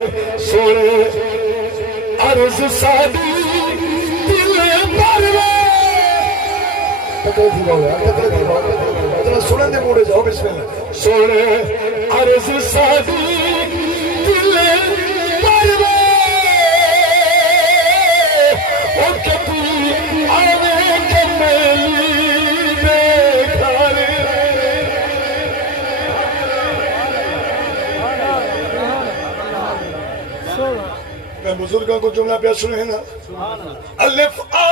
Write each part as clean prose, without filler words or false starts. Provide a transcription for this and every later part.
سونے عرض سادی دل پروے سنن دے موڑے جاؤ بسم اللہ سونے عرض سادی دل پروے او کبھی آوے کمیلی دے گھر میں بزرگوں کو جملہ پہ سنے نا الف آ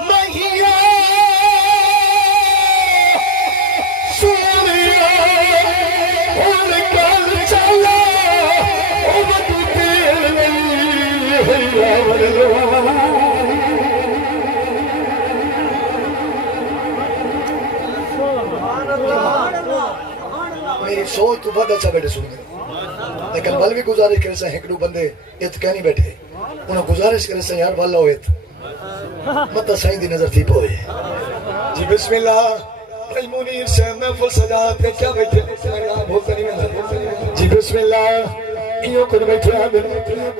مہیا سونیا اور گل چلا او بدی تیل نہیں ہے میری سوچ تو بہت اچھا بیٹھے سن لیکن بل بھی گزارش کرے سا ہکڑو بندے ات کہنی بیٹھے انہوں گزارش کرے سا یار والا ہوئے مطلب صحیح دی نظر تھی پوئے جی بسم اللہ بھائی منیر سے محفل سجاد کے کیا بیٹھے بولتا نہیں میں جی بسم اللہ ایو کن بیٹھے آدھر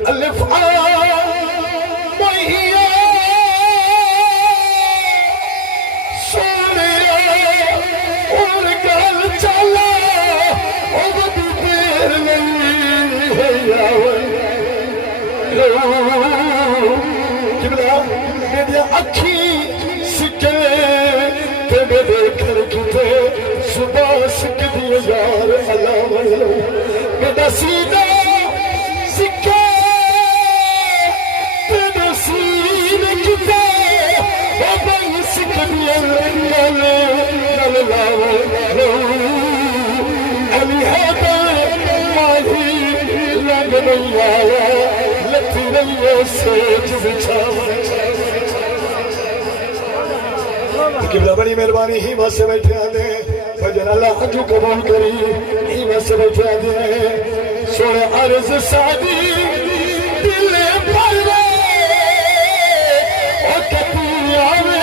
الف آ مہیا سونیا اور گل چلا او بدی تیل نہیں جبلا میرے اکھی سکے تیرے دیکھر کتے صبح سکتی یار علام میرا سینہ سکے تیرے سینہ کتے او بھائی سکتی یار علی حیدر ماہی لگ نہیں آیا لتی نہیں ہے سوچ بچھاوا قبلہ بڑی مہربانی ہی بات سے بیٹھے آدھے فجر اللہ حجو قبول کری ہی بات سے بیٹھے آدھے سوڑے عرض سادی دل پروے او کتی آوے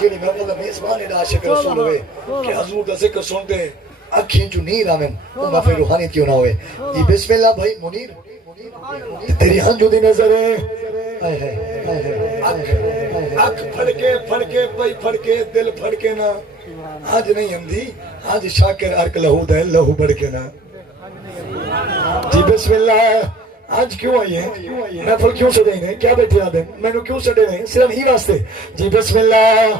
جیڑی محمد میزبان عاشق رسول ہوئے کہ حضور کا ذکر سنتے اکھیں جو نیند آمن وہ مفی روحانی کیوں نہ ہوئے جی بسم اللہ بھائی منیر تیری ہنجو دی نظر ہے اکھ پھڑکے بھائی پھڑکے دل پھڑکے نا آج نہیں ہمدی آج شاکر ارک لہو دے لہو بڑکے نا جی بسم اللہ آج کیوں آئی ہیں محفل کیوں سجائی ہیں کیا بیٹھے آدھے میں نے کیوں سڑے ہیں صرف ہی واسطے جی بسم اللہ